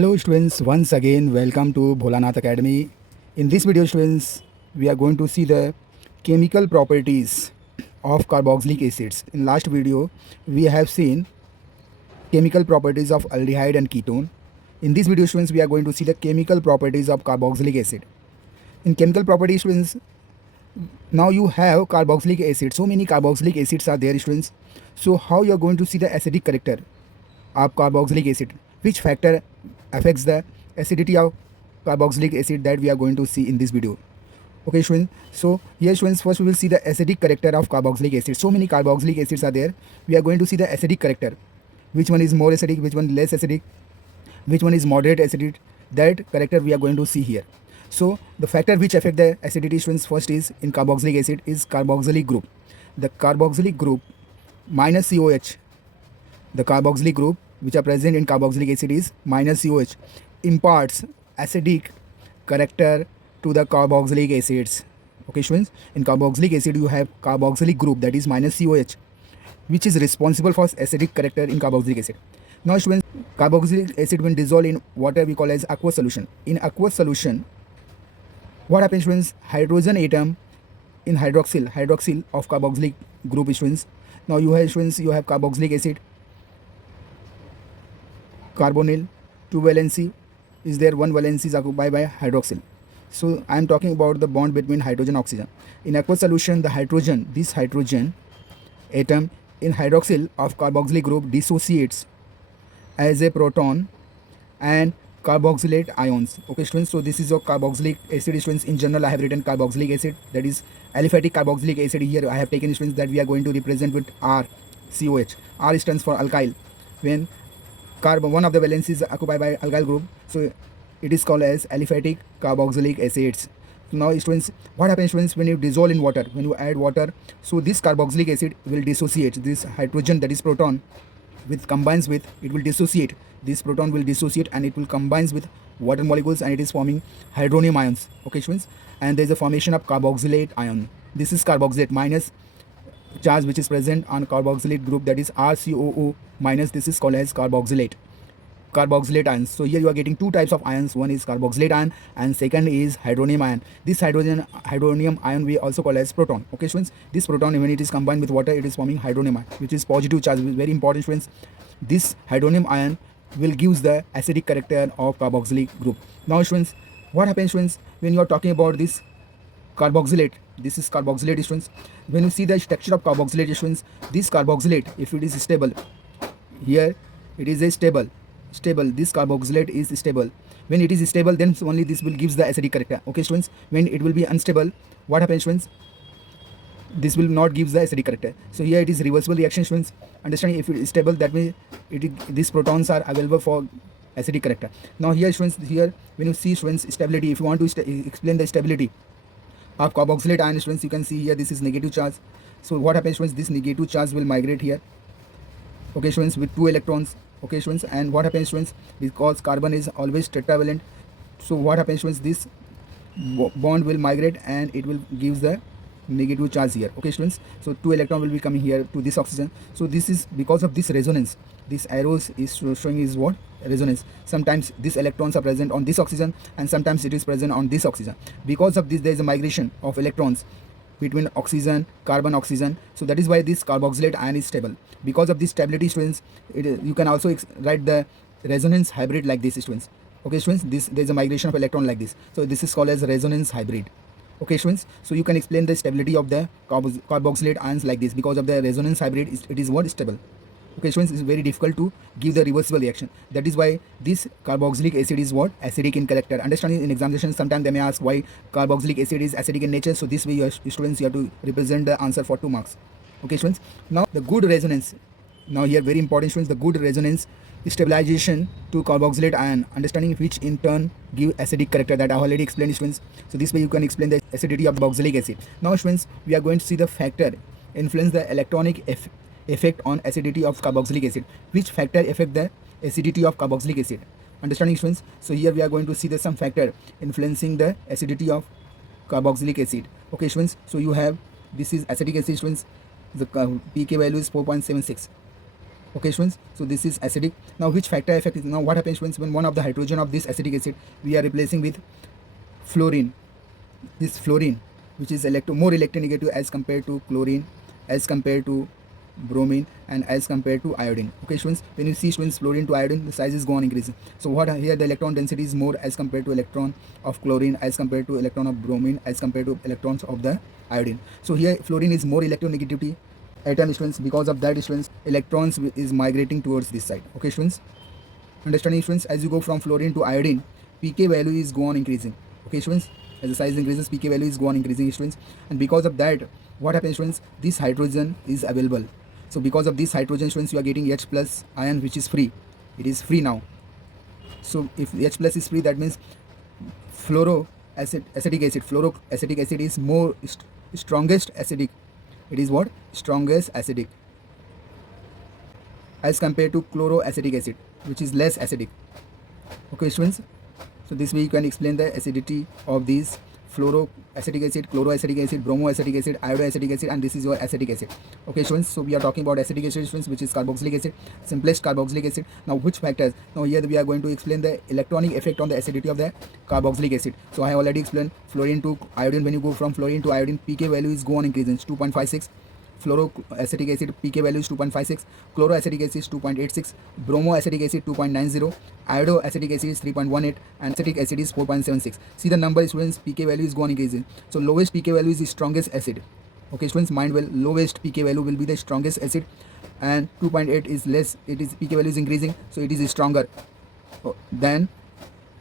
Hello students, once again welcome to Bholanath Academy. In this video students, we are going to see the chemical properties of carboxylic acids. In last video, we have seen chemical properties of aldehyde and ketone. In this video students, we are going to see the chemical properties of carboxylic acid. In chemical properties students, now you have carboxylic acid. So many carboxylic acids are there students. So how you are going to see the acidic character of carboxylic acid? Which factor affects the acidity of carboxylic acid that we are going to see in this video. Okay students, so here students, first we will see the acidic character of carboxylic acid. So many carboxylic acids are there. We are going to see the acidic character. Which one is more acidic, which one less acidic, which one is moderate acidic. That character we are going to see here. So the factor which affect the acidity students, first is in carboxylic acid is carboxylic group. The carboxylic group minus COH, the carboxylic group which are present in carboxylic acid is minus COH, imparts acidic character to the carboxylic acids. Okay students, in carboxylic acid you have carboxylic group that is minus COH, which is responsible for acidic character in carboxylic acid. Now students, carboxylic acid when dissolved in water we call as aqueous solution. In aqueous solution, what happens students? Hydrogen atom in hydroxyl of carboxylic group students. Now you have students, you have carboxylic acid, carbonyl, 2 valency is there, 1 valency is occupied by hydroxyl. So I am talking about the bond between hydrogen and oxygen. In aqueous solution, the hydrogen, this hydrogen atom in hydroxyl of carboxylic group dissociates as a proton and carboxylate ions. Okay students, so this is your carboxylic acid students. In general I have written carboxylic acid, that is aliphatic carboxylic acid. Here I have taken students that we are going to represent with R, COH. R stands for alkyl. When one of the valencies occupied by alkyl group, so it is called as aliphatic carboxylic acids. Now students, what happens students when you dissolve in water, when you add water, so this carboxylic acid will dissociate this hydrogen, that is proton, with combines with, it will dissociate, this proton will dissociate and it will combines with water molecules and it is forming hydronium ions. Okay students, and there is a formation of carboxylate ion. This is carboxylate minus charge which is present on carboxylate group, that is RCOO minus, this is called as carboxylate ions. So here you are getting two types of ions, one is carboxylate ion and second is hydronium ion. This hydronium ion we also call as proton. Okay students, this proton when it is combined with water it is forming hydronium ion, which is positive charge. Very important students, this hydronium ion will gives the acidic character of carboxylic group. Now students, what happens students when you are talking about this carboxylate, this is carboxylate students. When you see the structure of carboxylate students, this carboxylate, if it is stable, here it is a stable, this carboxylate is stable. When it is stable, then only this will gives the acidic character. Okay students, when it will be unstable, what happens students? This will not gives the acidic character. So here it is reversible reaction students. Understanding, if it is stable, that means these protons are available for acidic character. Now here students, here when you see students stability, if you want to explain the stability of carboxylate ion students, you can see here this is negative charge. So what happens students, this negative charge will migrate here. Okay students, with 2 electrons. Okay students, and what happens students, because carbon is always tetravalent, so what happens students, this bond will migrate and it will gives the negative charge here. Okay students, so 2 electron will be coming here to this oxygen. So this is because of this resonance, this arrows is showing is what? Resonance. Sometimes these electrons are present on this oxygen and sometimes it is present on this oxygen. Because of this there is a migration of electrons between oxygen, carbon, oxygen. So that is why this carboxylate ion is stable. Because of this stability students, you can also write the resonance hybrid like this students. Okay students, there is a migration of electron like this. So this is called as resonance hybrid. Okay students, so you can explain the stability of the carboxylate ions like this. Because of the resonance hybrid, it is what? Stable. Okay students, it's very difficult to give the reversible reaction. That is why this carboxylic acid is what? Acidic in character. Understanding, in examination sometimes they may ask why carboxylic acid is acidic in nature. So this way your students, you have to represent the answer for 2 marks. Okay students, now the good resonance. Now here very important students, the good resonance stabilization to carboxylate ion, understanding which in turn give acidic character, that I already explained students. So this way you can explain the acidity of carboxylic acid. Now students, we are going to see the factor influence the electronic effect on acidity of carboxylic acid. Which factor affect the acidity of carboxylic acid? Understanding students, so here we are going to see the some factor influencing the acidity of carboxylic acid. Okay students, so you have, this is acetic acid students, the pK value is 4.76. Okay students, so this is acidic. Now which factor effect is, now what happens students, when one of the hydrogen of this acetic acid we are replacing with fluorine, this fluorine which is more electronegative as compared to chlorine, as compared to bromine, and as compared to iodine. Okay students, when you see students fluorine to iodine, the sizes go on increasing. So what here, the electron density is more as compared to electron of chlorine, as compared to electron of bromine, as compared to electrons of the iodine. So here fluorine is more electronegativity atom students. Because of that students, electrons is migrating towards this side. Okay students, understanding students, as you go from fluorine to iodine, pK value is go on increasing. Okay students, as the size increases, pK value is go on increasing students, and because of that, what happens students, this hydrogen is available. So because of this hydrogen students, you are getting H plus ion, which is free. It is free now. So if H plus is free, that means acetic acid is more strongest acidic. It is what? Strongest acidic as compared to chloroacetic acid, which is less acidic. Okay students, so this way you can explain the acidity of these fluoroacetic acid, chloroacetic acid, bromoacetic acid, iodoacetic acid, and this is your acetic acid. Okay students, so we are talking about acetic acid students, which is carboxylic acid, simplest carboxylic acid. Now which factors, now here we are going to explain the electronic effect on the acidity of the carboxylic acid. So I have already explained fluorine to iodine. When you go from fluorine to iodine, pK value is go on increasing, 2.56. fluoroacetic acid pK value is 2.56, chloroacetic acid is 2.86, bromoacetic acid 2.90, iodoacetic acid is 3.18, and acetic acid is 4.76. See the number students, pK value is going increasing. So lowest pK value is the strongest acid. Okay students, mind well, lowest pK value will be the strongest acid, and 2.8 is less, it is pK value is increasing, so it is stronger than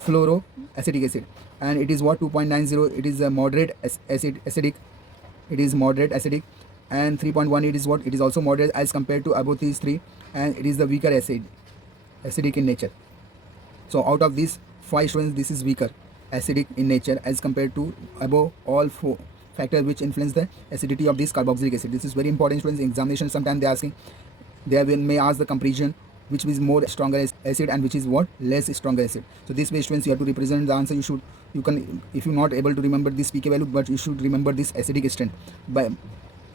fluoroacetic acid, and it is what, 2.90, it is a moderate acidic, it is moderate acidic, and 3.1 it is what, it is also moderate as compared to above these three, and it is the weaker acidic in nature. So out of these 5 students, this is weaker acidic in nature as compared to above all 4 factors which influence the acidity of this carboxylic acid. This is very important students. In examination sometimes they are asking, they may ask the comparison which is more stronger acid and which is what, less stronger acid. So this way students, you have to represent the answer. You can, if you're not able to remember this pK value, but you should remember this acidic strength by.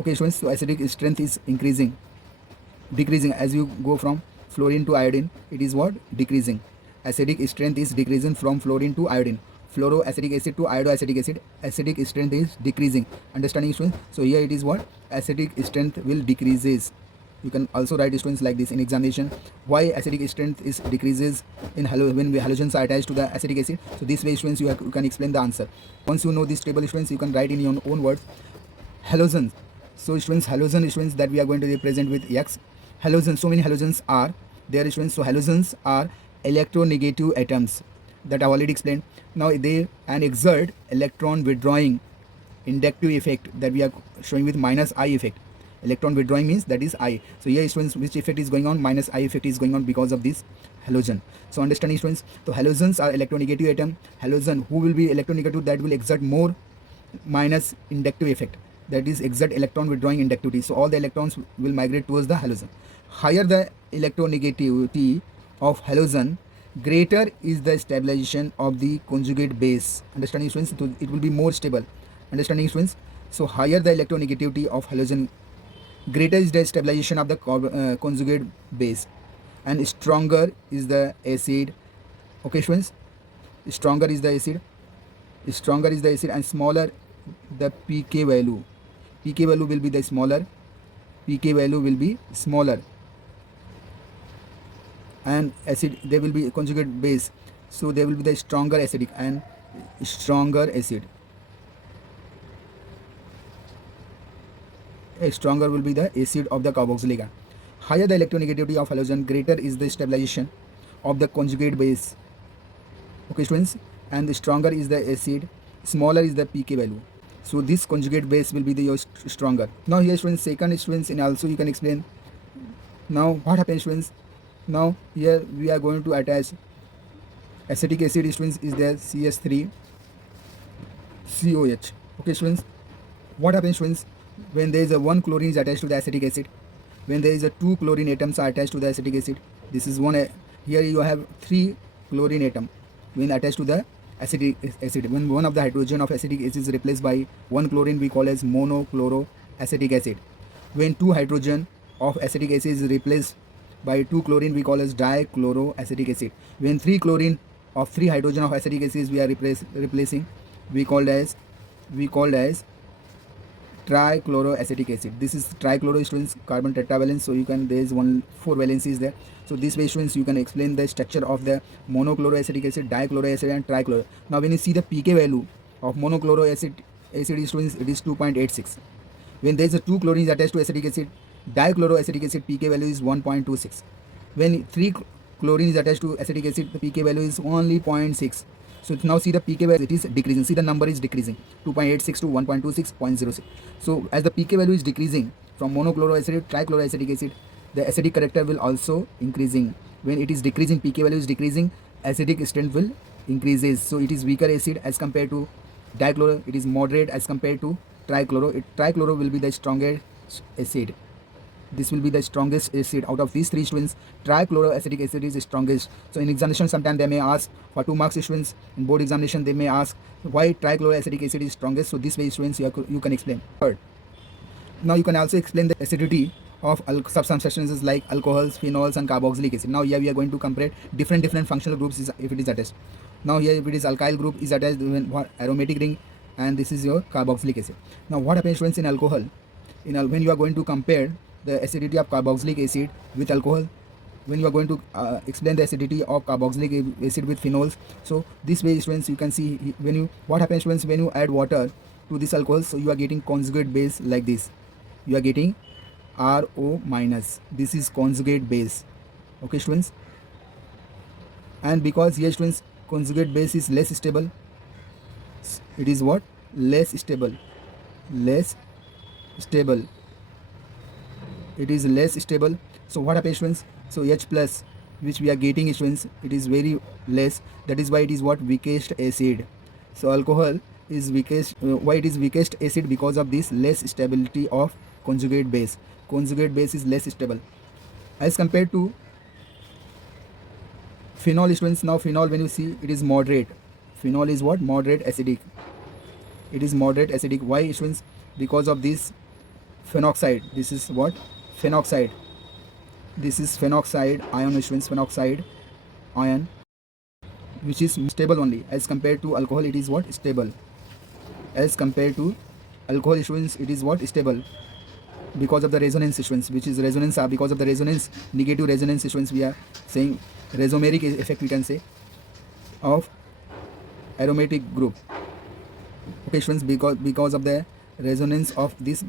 Okay students, so acidic strength is decreasing as you go from fluorine to iodine. It is what, decreasing. Acidic strength is decreasing from fluorine to iodine. Fluoroacetic acid to iodoacetic acid, acidic strength is decreasing. Understanding students? So here it is what, acidic strength will decreases. You can also write students like this in examination, why acidic strength is decreases in when halogens are attached to the acetic acid. So this way students, you can explain the answer. Once you know this table students, you can write in your own words. Halogens. So students, halogen students that we are going to represent with X. Halogens, so many halogens are there students. So halogens are electronegative atoms that I already explained. Now they exert electron withdrawing inductive effect that we are showing with minus I effect. Electron withdrawing means that is I. So here students, which effect is going on, minus I effect is going on because of this halogen. So understanding students, so halogens are electronegative atom. Halogen who will be electronegative, that will exert more minus inductive effect, that is exert electron withdrawing inductivity. So all the electrons will migrate towards the halogen. Higher the electronegativity of halogen, greater is the stabilization of the conjugate base. Understanding students, so it will be more stable. Understanding students, so higher the electronegativity of halogen, greater is the stabilization of the conjugate base, and stronger is the acid. Okay students, stronger is the acid, and smaller the pK value. pK value will be the smaller, and acid, there will be conjugate base, so there will be the stronger acidic and stronger acid. Stronger will be the acid of the carboxylic acid. Higher the electronegativity of halogen, greater is the stabilization of the conjugate base. Okay students, and stronger is the acid, smaller is the pK value. So this conjugate base will be the stronger. Now here students, second students, and also you can explain. Now what happens students, now here we are going to attach acetic acid students, is there CS3 COH. Okay students, what happens students, when there is a 1 chlorine is attached to the acetic acid, when there is a 2 chlorine atoms are attached to the acetic acid, this is one, here you have 3 chlorine atom when attached to the acetic acid. When one of the hydrogen of acetic acid is replaced by 1 chlorine, we call as monochloroacetic acid. When 2 hydrogen of acetic acid is replaced by 2 chlorine we call as dichloroacetic acid. When 3 chlorine of 3 hydrogen of acetic acid we are replacing, we called as trichloroacetic acid. This is trichloro students, carbon tetravalent, so you can, there is 4 valencies there. So this way students you can explain the structure of the monochloroacetic acid, dichloroacid and trichloro. Now when you see the pK value of monochloroacid students, it is 2.86. When there is a 2 chlorines attached to acetic acid, dichloroacetic acid pK value is 1.26. When 3 chlorine is attached to acetic acid, the pK value is only 0.6. So now see the pK value, it is decreasing. See the number is decreasing, 2.86 to 1.26, 0.06. So as the pK value is decreasing from monochloroacid, trichloroacetic acid, the acidic character will also increasing. When it is decreasing, pK value is decreasing, acidic strength will increases. So it is weaker acid as compared to dichloro. It is moderate as compared to trichloro. Trichloro will be the strongest acid. This will be the strongest acid out of these 3 students. Trichloroacetic acid is the strongest. So in examination sometimes they may ask for 2 marks students. In board examination they may ask why trichloroacetic acid is strongest. So this way students you can explain. Third, now you can also explain the acidity of substances like alcohols, phenols and carboxylic acid. Now here we are going to compare different functional groups if it is attached. Now here if it is alkyl group is attached with aromatic ring, and this is your carboxylic acid. Now what happens students in alcohol? When you are going to compare the acidity of carboxylic acid with alcohol, when you are going to explain the acidity of carboxylic acid with phenols, so this way students you can see what happens students when you add water to this alcohol, so you are getting conjugate base like this. You are getting RO minus. This is conjugate base. Okay students, and because here students conjugate base is less stable, it is what? Less stable. It is less stable. So what happens students? So H plus which we are getting students, it is very less. That is why it is what? Weakest acid. So alcohol is weakest. Why it is weakest acid? Because of this less stability of conjugate base. Conjugate base is less stable as compared to phenol students. Now phenol, when you see, it is moderate. Phenol is what? Moderate acidic. It is moderate acidic. Why students? Because of this phenoxide. This is what? Phenoxide. This is phenoxide ion students. Phenoxide ion, which is stable only. As compared to alcohol, it is what? Stable. As compared to alcohol students, it is what? Stable. Because of the resonance students, which is resonance, because of the resonance, negative resonance students, we are saying rhizomeric effect we can say of aromatic group. Okay students, because of the resonance of this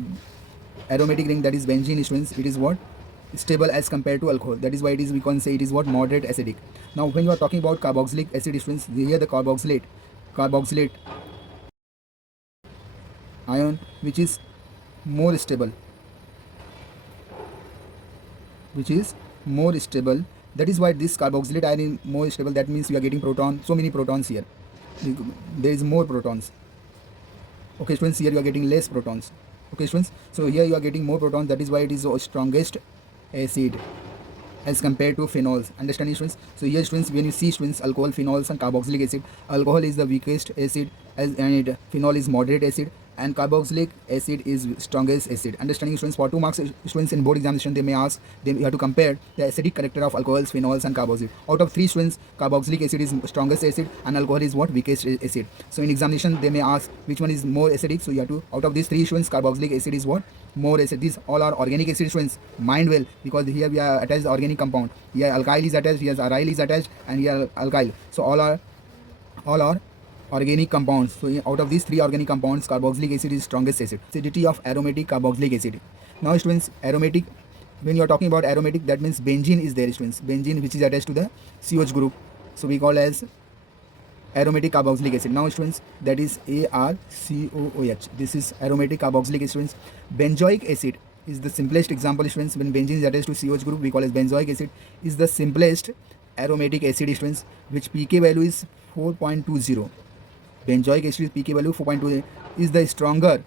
aromatic ring, that is benzene students, it is what? Stable as compared to alcohol. That is why it is, we can say it is what? Moderate acidic. Now when you are talking about carboxylic acid students, here the carboxylate ion, which is more stable, that is why this carboxylate ion is more stable. That means you are getting proton, so many protons here. There is more protons. Okay students, here you are getting less protons. Okay students, so here you are getting more protons. That is why it is the strongest acid as compared to phenols. Understanding students? So here students, when you see students alcohol, phenols and carboxylic acid, alcohol is the weakest acid and phenol is moderate acid, and carboxylic acid is strongest acid. Understanding students? For 2 marks students in board examination they may ask, you have to compare the acidic character of alcohols, phenols and carboxylic. Out of 3 students, carboxylic acid is strongest acid and alcohol is what? Weakest acid. So in examination they may ask which one is more acidic, so you have to, out of these 3 students, carboxylic acid is what? More acid. These all are organic acid students. Mind well, because here we are attached the organic compound. Here alkyl is attached, here aryl is attached, and here alkyl. So all are organic compounds. So out of these 3 organic compounds, carboxylic acid is strongest acid. Acidity of aromatic carboxylic acid. Now students, aromatic, when you are talking about aromatic, that means benzene is there students. Benzene which is attached to the COH group, so we call as aromatic carboxylic acid. Now students, that is ARCOOH. This is aromatic carboxylic acid students. Benzoic acid is the simplest example students. When benzene is attached to COH group, we call as benzoic acid. Is the simplest aromatic acid students, which pK value is 4.20. Benzoic acid pK value 4.20 is the stronger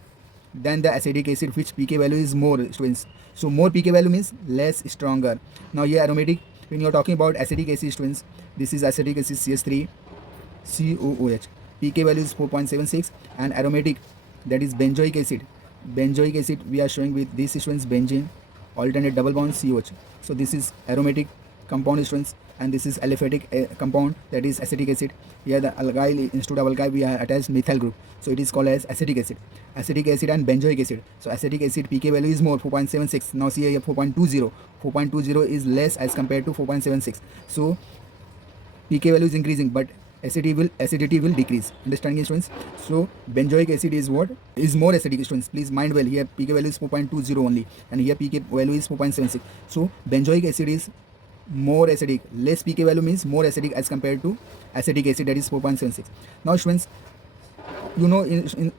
than the acidic acid, which pK value is more students. So more pK value means less stronger. Now here aromatic, when you are talking about acidic acid students, this is acidic acid CH3 COOH. pK value is 4.76, and aromatic, that is benzoic acid. Benzoic acid we are showing with this students, benzene alternate double bond COH. So this is aromatic compound students, and this is aliphatic compound, that is acetic acid. Here the alkyl, instead of alkyl we are attached methyl group, so it is called as acetic acid. Acetic acid and benzoic acid. So acetic acid pK value is more 4.76. Now see here 4.20. 4.20 is less as compared to 4.76. So pK value is increasing, but acidity will decrease. Understanding, students? So benzoic acid is what? Is more acidic, students. Please mind well, here pK value is 4.20 only, and here pK value is 4.76. So benzoic acid is more acidic. Less pK value means more acidic as compared to acetic acid, that is 4.76. Now students, you know,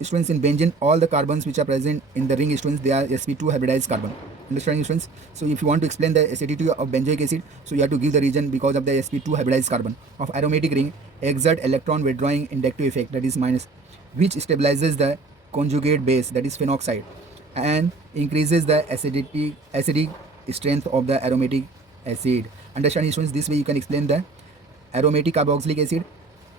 students, in benzene all the carbons which are present in the ring, students, they are sp2 hybridized carbon. Understanding, students? So if you want to explain the acidity of benzoic acid, so you have to give the region because of the sp2 hybridized carbon of aromatic ring exert electron withdrawing inductive effect, that is minus, which stabilizes the conjugate base, that is phenoxide, and increases the acidic strength of the aromatic acid. Understanding, students? This way you can explain the aromatic carboxylic acid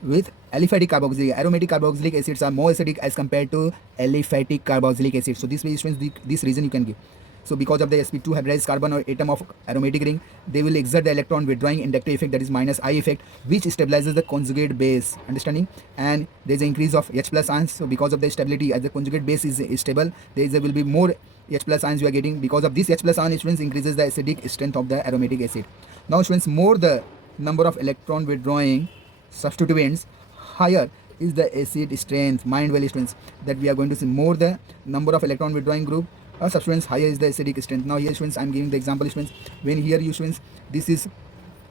with aliphatic carboxylic. Aromatic carboxylic acids are more acidic as compared to aliphatic carboxylic acid. So this way, students, this reason you can give. So because of the sp2 hybridized carbon or atom of aromatic ring, they will exert the electron withdrawing inductive effect, that is minus I effect, which stabilizes the conjugate base. Understanding? And there is an increase of H plus ions. So because of the stability, as the conjugate base is stable, there will be more H plus ions you are getting. Because of this H plus ion, students, increases the acidic strength of the aromatic acid. Now students, more the number of electron withdrawing substituents, higher is the acid strength. Mind well, students, that we are going to see more the number of electron withdrawing group or substituents, higher is the acidic strength. Now here, students, I am giving the example, students. When here you, students, this is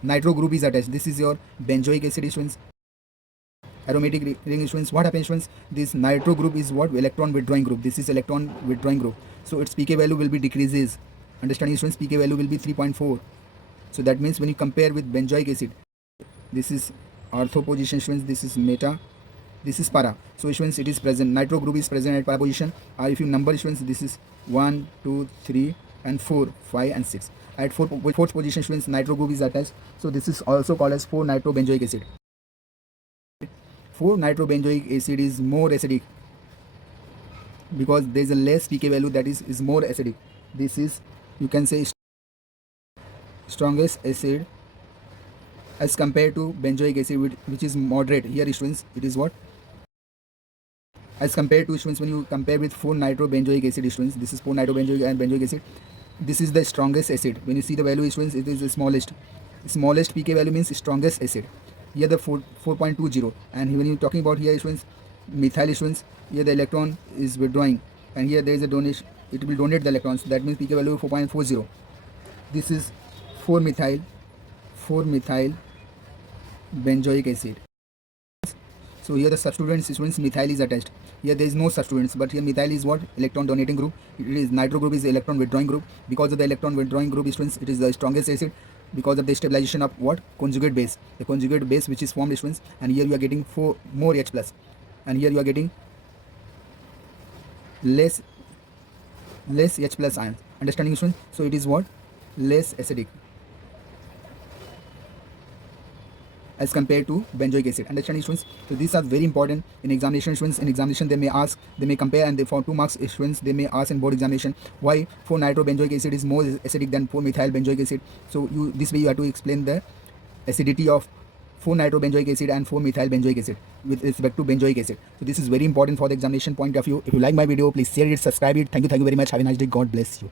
nitro group is attached, this is your benzoic acid, students, aromatic ring, students. What happens, students? This nitro group is what? Electron withdrawing group. This is electron withdrawing group, so its pK value will be decreases. Understanding, students? pK value will be 3.4. so that means when you compare with benzoic acid, this is ortho position, students, this is meta, this is para. So students, it is present, nitro group is present at para position, or if you number, students, this is 1 2 3 and 4 5 and 6. At fourth position, students, nitro group is attached, so this is also called as 4-nitrobenzoic acid. 4-nitrobenzoic acid is more acidic because there is a less pK value, that is more acidic. This is, you can say, strongest acid as compared to benzoic acid, which is moderate. Here, students, it is what? As compared to, students, when you compare with 4-nitrobenzoic acid, students, this is 4-nitrobenzoic and benzoic acid. This is the strongest acid. When you see the value, students, it is the smallest. Smallest pK value means strongest acid. Here the 4.20, and when you talking about here, students, methyl, students, here the electron is withdrawing, and here there is a donation. It will donate the electrons. That means pK value 4.40. This is 4-methyl benzoic acid. So here the substituent, students, methyl is attached. Here there is no substituents, but here methyl is what? Electron donating group. It is nitro group is electron withdrawing group. Because of the electron withdrawing group, students, it is the strongest acid because of the stabilization of what? Conjugate base. The conjugate base which is formed, students, and here you are getting 4 more H plus, and here you are getting less H plus ions. Understanding, students? So it is what? Less acidic as compared to benzoic acid. Understanding, students? So these are very important in examination, students. In examination they may ask, they may compare, and for 2 marks, students, they may ask in board examination why 4-nitrobenzoic acid is more acidic than 4-methyl benzoic acid. So this way you have to explain the acidity of 4-nitrobenzoic acid and 4-methyl benzoic acid with respect to benzoic acid. So this is very important for the examination point of view. If you like my video, please share it, subscribe it. Thank you very much. Have a nice day. God bless you.